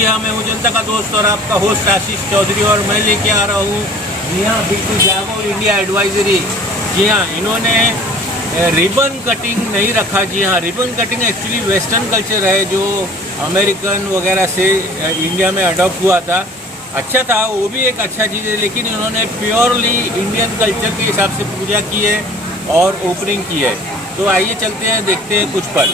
जी हाँ, मैं हूँ जनता का दोस्त और आपका होस्ट आशीष चौधरी और मैं लेके आ रहा हूँ जी हाँ बिल्कुल जागो इंडिया एडवाइजरी। जी हाँ, इन्होंने रिबन कटिंग नहीं रखा। जी हाँ, ribbon cutting actually western culture है जो अमेरिकन वगैरह से इंडिया में अडॉप्ट हुआ था। अच्छा था, वो भी एक अच्छा चीज़ है, लेकिन इन्होंने प्योरली इंडियन कल्चर के हिसाब से पूजा की है और ओपनिंग की है। तो आइए चलते हैं, देखते हैं कुछ पल।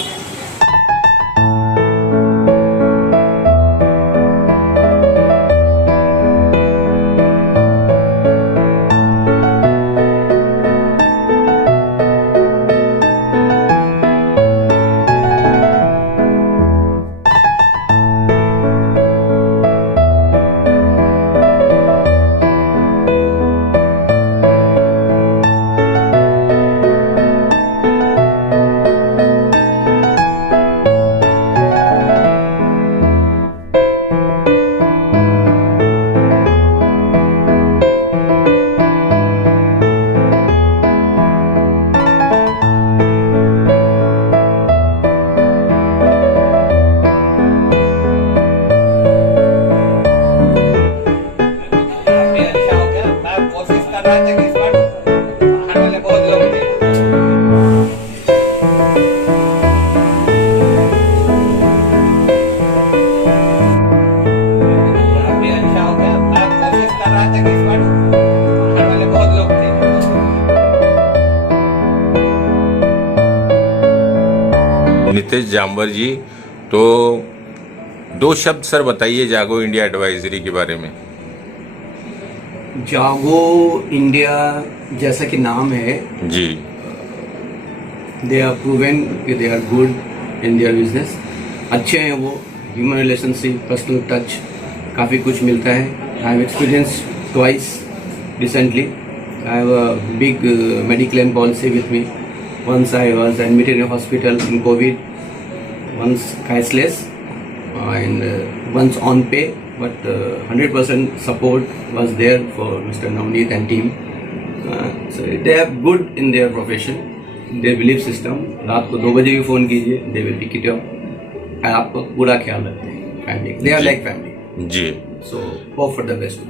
नितेश जाम्बर जी, तो 2 शब्द सर बताइए जागो इंडिया एडवाइजरी के बारे में। जागो इंडिया जैसा कि नाम है जी, दे आर प्रूवन कि they are good in their business. अच्छे हैं वो, ह्यूमन रिलेशनशिप, पर्सनल टच, काफ़ी कुछ मिलता है। I have experience twice recently. I have a big mediclaim policy with me. Once I was admitted in a hospital in COVID, once cashless and once on pay, but 100% support was there for Mr. Navneet and team. So they are good in their profession, their belief system. रात को 2 बजे भी phone कीजिए, they will pick it up और आपको पूरा ख्याल रखते हैं। Family, they are like family. जी, So hope for the best.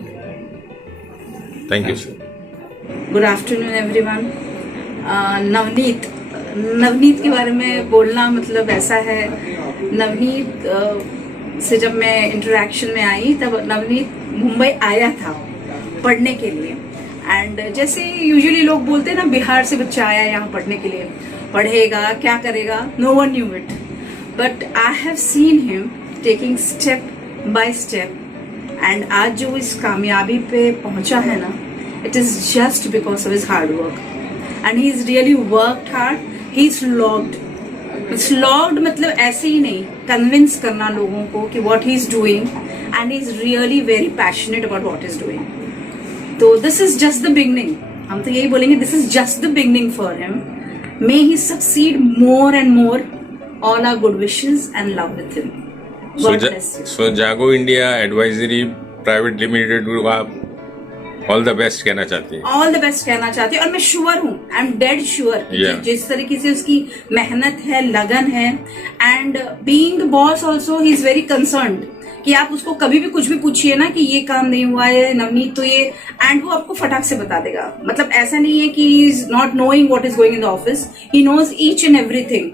Thank you sir. Good afternoon everyone. Navneet के बारे में बोलना मतलब ऐसा है, नवनीत से जब मैं इंटरेक्शन में आई तब नवनीत मुंबई आया था पढ़ने के लिए। एंड जैसे यूजुअली लोग बोलते हैं ना, बिहार से बच्चा आया यहाँ पढ़ने के लिए, पढ़ेगा क्या करेगा, no one knew it, but I have seen him taking step by step. And आज जो इस कामयाबी पे पहुंचा है ना, it is just because of his hard work. And he's really worked hard. He's logged. It's logged मतलब ऐसे ही नहीं, convince करना लोगों को कि what he's doing, and he's really very passionate about what he's doing. तो this is just the beginning. हम तो यही बोलेंगे, this is just the beginning for him. May he succeed more and more. All our good wishes and love with him. God bless you. So जागो India advisory private limited को आप all the best कहना चाहती हैं? All the best कहना चाहती हूँ, और मैं श्योर हूँ, आई एम डेड श्योर जिस तरीके से उसकी मेहनत है, लगन है, and being the boss also he is very concerned कि आप उसको कभी भी कुछ भी पूछिए ना कि ये काम नहीं हुआ है नवनीत तो ये, एंड वो आपको फटाक से बता देगा। मतलब ऐसा नहीं है कि he is not knowing what is going in the office, he knows each and everything.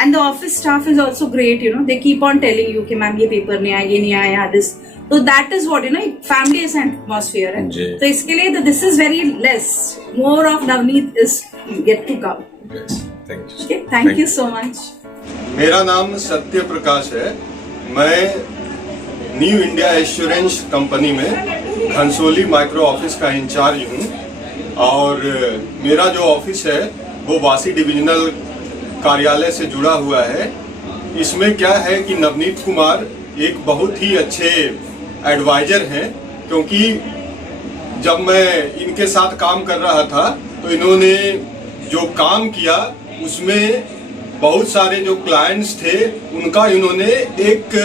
And the office staff is also great, you know, they keep on telling you कि मैम ये पेपर नहीं आया, ये नहीं आया, this. तो that is what, you know, family atmosphere है। तो इसके लिए this is very less, more of Navneet is get to come. Thank you so much. मेरा नाम सत्य प्रकाश है। मैं न्यू इंडिया एश्योरेंस कंपनी में घनसोली माइक्रो ऑफिस का इंचार्ज हूँ, और मेरा जो ऑफिस है वो वासी डिविजनल कार्यालय से जुड़ा हुआ है। इसमें क्या है कि नवनीत कुमार एक बहुत ही अच्छे एडवाइजर हैं, क्योंकि जब मैं इनके साथ काम कर रहा था तो इन्होंने जो काम किया उसमें बहुत सारे जो क्लाइंट्स थे उनका इन्होंने एक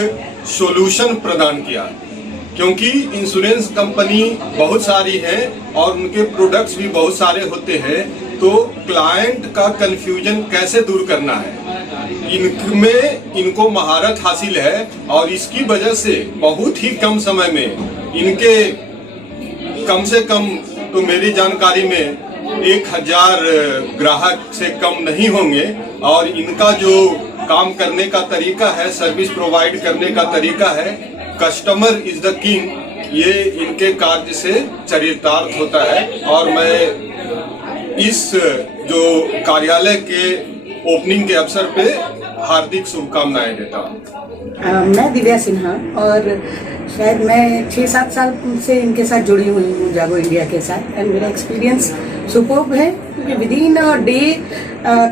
सॉल्यूशन प्रदान किया, क्योंकि इंश्योरेंस कंपनी बहुत सारी है और उनके प्रोडक्ट्स भी बहुत सारे होते हैं। तो क्लाइंट का कंफ्यूजन कैसे दूर करना है, इनमें इनको महारत हासिल है और इसकी वजह से बहुत ही कम समय में इनके कम से कम तो मेरी जानकारी में 1000 ग्राहक से कम नहीं होंगे और इनका जो काम करने का तरीका है, सर्विस प्रोवाइड करने का तरीका है, कस्टमर इज द किंग, ये इनके कार्य से चरितार्थ होता है। और मैं इस जो कार्यालय के ओपनिंग के अवसर पे हार्दिक शुभकामनाएं देता हूँ। मैं दिव्या सिन्हा और शायद मैं 6-7 साल से इनके साथ जुड़ी हुई हूँ जागो इंडिया के साथ एंड मेरा एक्सपीरियंस सुपर्ब है क्योंकि with in a day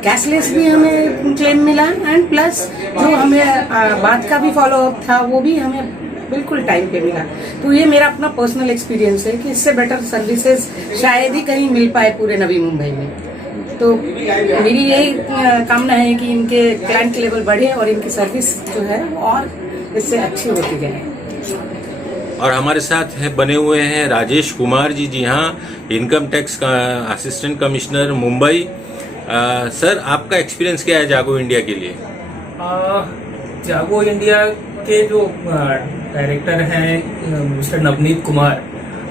cashless भी हमें क्लेम मिला एंड प्लस जो हमें बात का भी फॉलो अप था वो भी हमें बिल्कुल टाइम पे मिला। तो ये मेरा अपना पर्सनल एक्सपीरियंस है कि इससे बेटर सर्विसेज शायद ही कहीं मिल पाए पूरे नवी मुंबई में। तो मेरी यही कामना है कि इनके क्लाइंट लेवल बढ़े और इनकी सर्विस जो है और इससे अच्छी होती जाए। और हमारे साथ है बने हुए हैं राजेश कुमार जी। जी हाँ, इनकम टैक्स का असिस्टेंट कमिश्नर मुंबई। सर, आपका एक्सपीरियंस क्या है जागो इंडिया के लिए? जागो इंडिया के जो डायरेक्टर हैं मिस्टर नवनीत कुमार,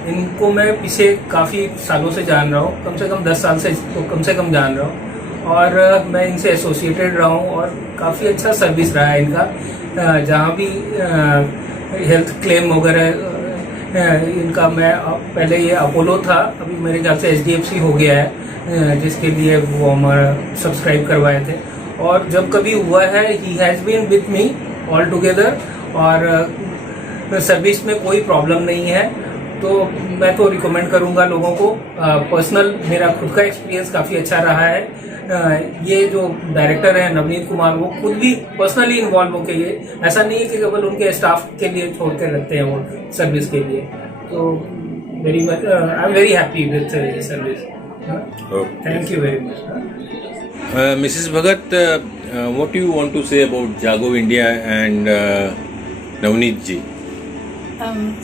इनको मैं पिछले काफ़ी सालों से जान रहा हूँ, कम से कम 10 साल से तो कम से कम जान रहा हूँ और मैं इनसे एसोसिएटेड रहा हूँ और काफ़ी अच्छा सर्विस रहा है इनका। जहाँ भी हेल्थ क्लेम वगैरह इनका, मैं पहले ये अपोलो था, अभी मेरे ख्याल से HDFC हो गया है, जिसके लिए वो हमारा सब्सक्राइब करवाए थे। और जब कभी हुआ है he has been with me all together और सर्विस में कोई प्रॉब्लम नहीं है। तो मैं तो रिकमेंड करूंगा लोगों को। पर्सनल मेरा खुद का एक्सपीरियंस काफ़ी अच्छा रहा है। ये जो डायरेक्टर है नवनीत कुमार, वो खुद भी पर्सनली इन्वॉल्व होके, ये ऐसा नहीं है कि केवल उनके स्टाफ के लिए छोड़ के रखते हैं वो सर्विस के लिए। तो very much I am very happy with service. Thank you very much. Mrs. Bhagat, what do you want to say about Jago India and Navneet ji?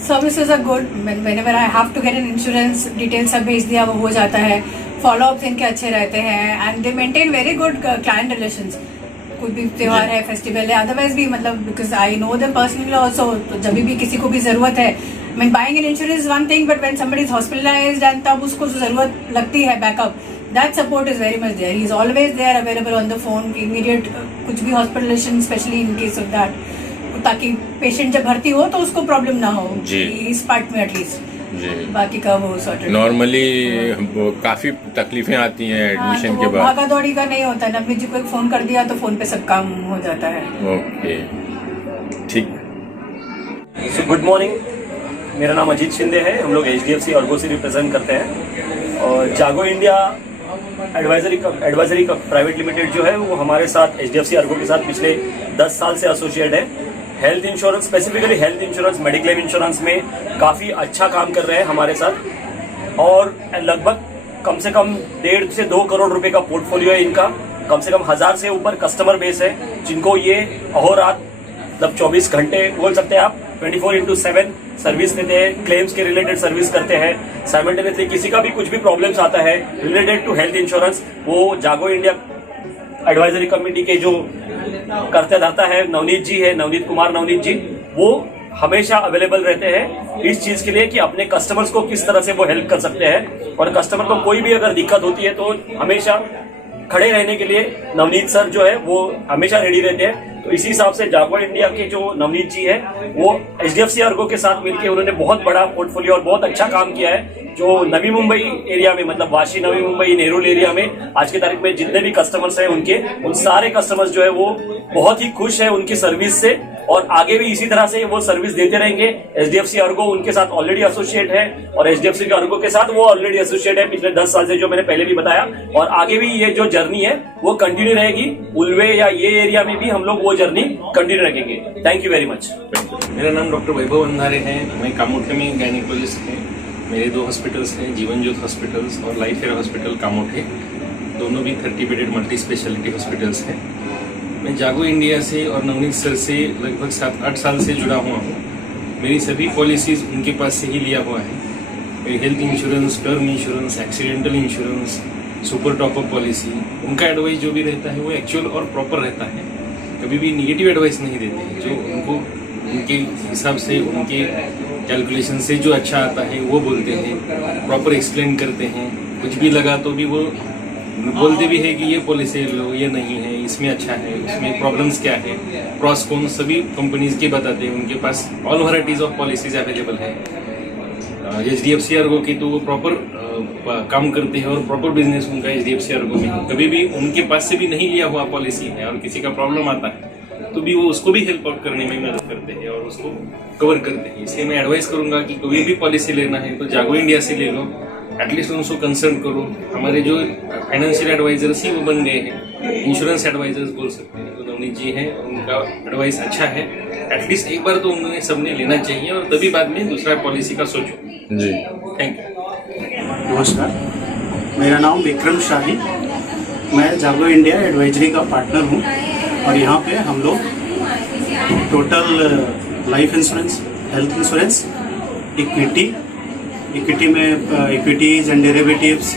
Services are good. Whenever I have to get an insurance, details सब भेज दिया, वो हो जाता है। Follow up इनके अच्छे रहते हैं and they maintain very good client relations. कोई भी त्योहार है, फेस्टिवल है, अदरवाइज भी, मतलब because I know them personally also. तो जब भी किसी को भी जरूरत है, I mean, buying an insurance is one thing, but when somebody is hospitalized and तब उसको जरूरत लगती है backup, that support is very much there. He is always there, available on the phone. Immediate कुछ भी hospitalization, especially in case of that, ताकि patient जब भर्ती हो तो उसको प्रॉब्लम ना हो इस पार्ट में एटलीस्ट। बाकी का वो सॉर्टेड। नॉर्मली काफी तकलीफें आती हैं एडमिशन के बाद। भागा दौड़ी का नहीं होता। नवनीत जी को एक फोन कर दिया तो फोन पे सब काम हो जाता है। ओके, ठीक। सो गुड मॉर्निंग, मेरा नाम अजीत शिंदे है। हम लोग HDFC अर्गो से रिप्रेजेंट करते हैं और जागो इंडिया एडवाइजरी का प्राइवेट लिमिटेड जो है वो हमारे साथ HDFC अर्गो के साथ पिछले 10 साल से एसोसिएट है। Health insurance, specifically health insurance, mediclaim insurance में काफ़ी अच्छा काम कर रहे हैं हमारे साथ और लगभग कम से कम 1.5 से 2 करोड़ रुपए का पोर्टफोलियो है इनका। कम से कम 1000 से ऊपर कस्टमर बेस है जिनको ये अहोरात, मतलब 24 घंटे बोल सकते हैं आप, 24/7 सर्विस देते हैं। क्लेम्स के रिलेटेड सर्विस करते हैं। साइमल्टेनियसली किसी का भी कुछ भी प्रॉब्लम्स आता है रिलेटेड टू हेल्थ इंश्योरेंस, वो जागो इंडिया एडवाइजरी कमेटी के जो करते धरता है नवनीत जी है, नवनीत कुमार नवनीत जी, वो हमेशा अवेलेबल रहते हैं इस चीज के लिए कि अपने कस्टमर्स को किस तरह से वो हेल्प कर सकते हैं। और कस्टमर को कोई भी अगर दिक्कत होती है तो हमेशा खड़े रहने के लिए नवनीत सर जो है वो हमेशा रेडी रहते हैं। तो इसी हिसाब से जागो इंडिया के जो नवनीत जी है वो HDFC अर्गो के साथ मिलकर उन्होंने बहुत बड़ा पोर्टफोलियो और बहुत अच्छा काम किया है। जो नवी मुंबई एरिया में, मतलब वाशी, नवी मुंबई, नेहरू एरिया में आज की तारीख में जितने भी कस्टमर्स हैं उनके, उन सारे कस्टमर्स जो है वो बहुत ही खुश है उनकी सर्विस से और आगे भी इसी तरह से वो सर्विस देते रहेंगे। HDFC अर्गो उनके साथ ऑलरेडी एसोसिएट है और HDFC के अर्गो के साथ वो ऑलरेडी एसोसिएट है पिछले 10 साल से, जो मैंने पहले भी बताया। और आगे भी ये जो जर्नी है वो कंटिन्यू रहेगी। उल्वे या ये एरिया में भी हम लोग वो जर्नी कंटिन्यू रखेंगे। Thank you very much. मेरा नाम डॉक्टर वैभव अंधारे है। मैं कामोठे में गायनिकोलॉजिस्ट हैं। मेरे 2 हॉस्पिटल्स हैं, जीवन ज्योत हॉस्पिटल्स और लाइफ एयर हॉस्पिटल कामोठे, दोनों भी 30 बेडेड मल्टी स्पेशलिटी हॉस्पिटल्स हैं। मैं जागो इंडिया से और नवनीत सर से लगभग 7-8 साल से जुड़ा हुआ हूँ। मेरी सभी पॉलिसीज़ उनके पास से ही लिया हुआ है। मेरी health insurance, term insurance, accidental insurance, super top up policy, उनका एडवाइस जो भी रहता है वो एक्चुअल और प्रॉपर रहता है। कभी भी निगेटिव एडवाइस नहीं देते हैं। जो उनको उनके हिसाब से, उनके कैलकुलेशन से जो अच्छा आता है वो बोलते हैं, प्रॉपर एक्सप्लेन करते हैं। कुछ भी लगा तो भी वो बोलते भी है कि ये पॉलिसी लो, ये नहीं है, इसमें अच्छा है, उसमें प्रॉब्लम्स क्या है, प्रॉस कॉन सभी कंपनीज के बताते हैं। उनके पास all varieties of policies available है। HDFC अर्गो की तो वो प्रॉपर काम करते हैं और प्रॉपर बिजनेस उनका HDFC अर्गो में है। कभी भी उनके पास से भी नहीं लिया हुआ पॉलिसी है और किसी का प्रॉब्लम आता है तो भी वो उसको भी हेल्प आउट करने में मदद करते हैं और उसको कवर करते हैं। इसलिए मैं एडवाइस करूंगा कि कोई भी पॉलिसी लेना है तो जागो इंडिया से ले लो, एटलीस्ट उनको कंसल्ट करो। हमारे जो फाइनेंशियल एडवाइजर्स ही वो बन गए हैं, इंश्योरेंस एडवाइजर्स बोल सकते हैं। तो नवनीत जी हैं, उनका एडवाइस अच्छा है। एटलीस्ट एक बार तो उन्होंने सबने लेना चाहिए और तभी बाद में दूसरा पॉलिसी का सोचो जी। Thank you. नमस्कार, मेरा नाम विक्रम शाही, मैं जागो इंडिया एडवाइजरी का पार्टनर हूँ और यहाँ पे हम लोग total life insurance, health insurance, equity में equities and derivatives,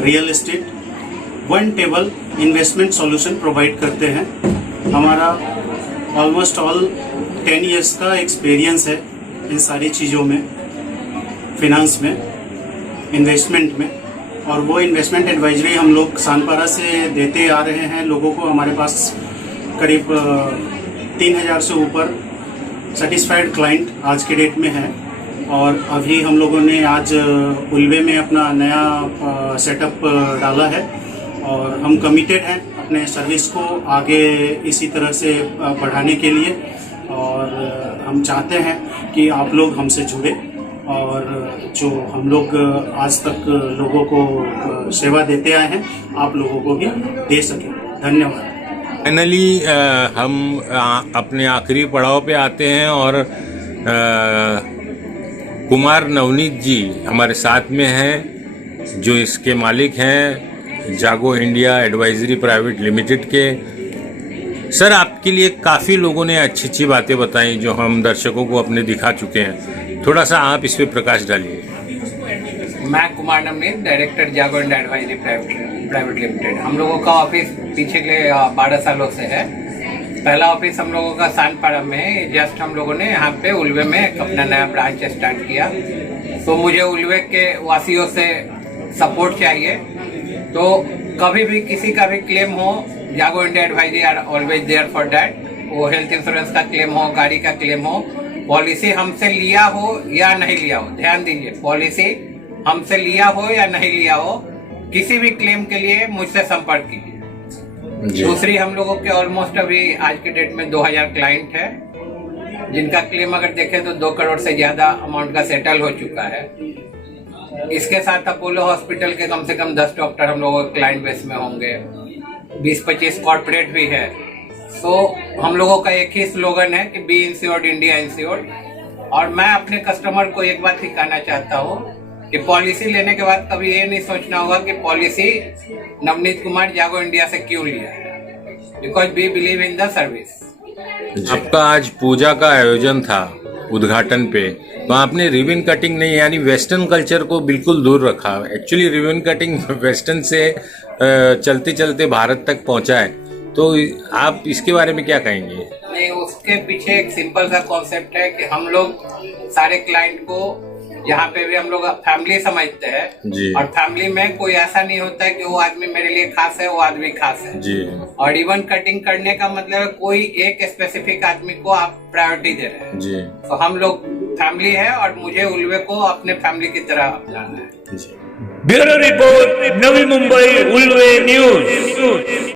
real estate, one table investment solution provide करते हैं। हमारा ऑलमोस्ट ऑल 10 इयर्स का एक्सपीरियंस है इन सारी चीज़ों में, फिनांस में, इन्वेस्टमेंट में। और वो इन्वेस्टमेंट एडवाइजरी हम लोग सानपारा से देते आ रहे हैं लोगों को। हमारे पास करीब 3000 से ऊपर सेटिस्फाइड क्लाइंट आज के डेट में है। और अभी हम लोगों ने आज उल्वे में अपना नया सेटअप डाला है और हम कमिटेड हैं अपने सर्विस को आगे इसी तरह से बढ़ाने के लिए। और हम चाहते हैं कि आप लोग हमसे जुड़े और जो हम लोग आज तक लोगों को सेवा देते आए हैं आप लोगों को भी दे सकें। धन्यवाद। फाइनली हम अपने आखिरी पड़ाव पे आते हैं और कुमार नवनीत जी हमारे साथ में हैं, जो इसके मालिक हैं जागो इंडिया एडवाइजरी प्राइवेट लिमिटेड के। सर, आपके लिए काफ़ी लोगों ने अच्छी अच्छी बातें बताई जो हम दर्शकों को अपने दिखा चुके हैं। थोड़ा सा आप इस पे प्रकाश डालिए। मैं कुमार नवनीत, डायरेक्टर जागो इंडिया एडवाइजरी प्राइवेट लिमिटेड। हम लोगों का ऑफिस पिछले 12 सालों से है। पहला ऑफिस हम लोगों का सानपारा में, जस्ट हम लोगों ने यहाँ पे उल्वे में अपना नया ब्रांच स्टार्ट किया। तो मुझे उल्वे के वासियों से सपोर्ट चाहिए। तो कभी भी किसी का भी क्लेम हो, Jago India advisory are always there for that. वो हेल्थ इंश्योरेंस का क्लेम हो, गाड़ी का क्लेम हो, पॉलिसी हमसे लिया हो या नहीं लिया हो, ध्यान दीजिए, पॉलिसी हमसे लिया हो या नहीं लिया हो, किसी भी क्लेम के लिए मुझसे संपर्क कीजिए। दूसरी, हम लोगों के ऑलमोस्ट अभी आज के डेट में 2000 क्लाइंट है, जिनका क्लेम अगर देखें तो 2 करोड़ से ज्यादा अमाउंट का सेटल हो चुका है। इसके साथ अपोलो हॉस्पिटल के कम से कम 10 डॉक्टर हम लोगों के क्लाइंट बेस में होंगे, 20-25 कॉर्पोरेट भी है। तो हम लोगों का एक ही स्लोगन है कि बी इंश्योर्ड, इंडिया इंश्योर्ड। और मैं अपने कस्टमर को एक बात ही कहना चाहता हूँ कि पॉलिसी लेने के बाद कभी ये नहीं सोचना होगा कि पॉलिसी नवनीत कुमार जागो इंडिया से क्यों लिया है, because we believe in the service. आपका आज पूजा का आयोजन था उद्घाटन पे, तो आपने रिबन कटिंग नहीं, यानी वेस्टर्न कल्चर को बिल्कुल दूर रखा। एक्चुअली रिबन कटिंग वेस्टर्न से चलते चलते भारत तक पहुंचा है, तो आप इसके बारे में क्या कहेंगे? नहीं, उसके पीछे एक सिंपल सा कॉन्सेप्ट है कि हम लोग सारे क्लाइंट को यहाँ पे भी हम लोग फैमिली समझते हैं जी। और फैमिली में कोई ऐसा नहीं होता है कि वो आदमी मेरे लिए खास है, वो आदमी खास है जी। और रिबन कटिंग करने का मतलब है कोई एक स्पेसिफिक आदमी को आप प्रायोरिटी दे रहे हैं जी। तो हम लोग फैमिली है और मुझे उल्वे को अपने फैमिली की तरह अपनाना है। ब्यूरो रिपोर्ट, नवी मुंबई, उल्वे न्यूज।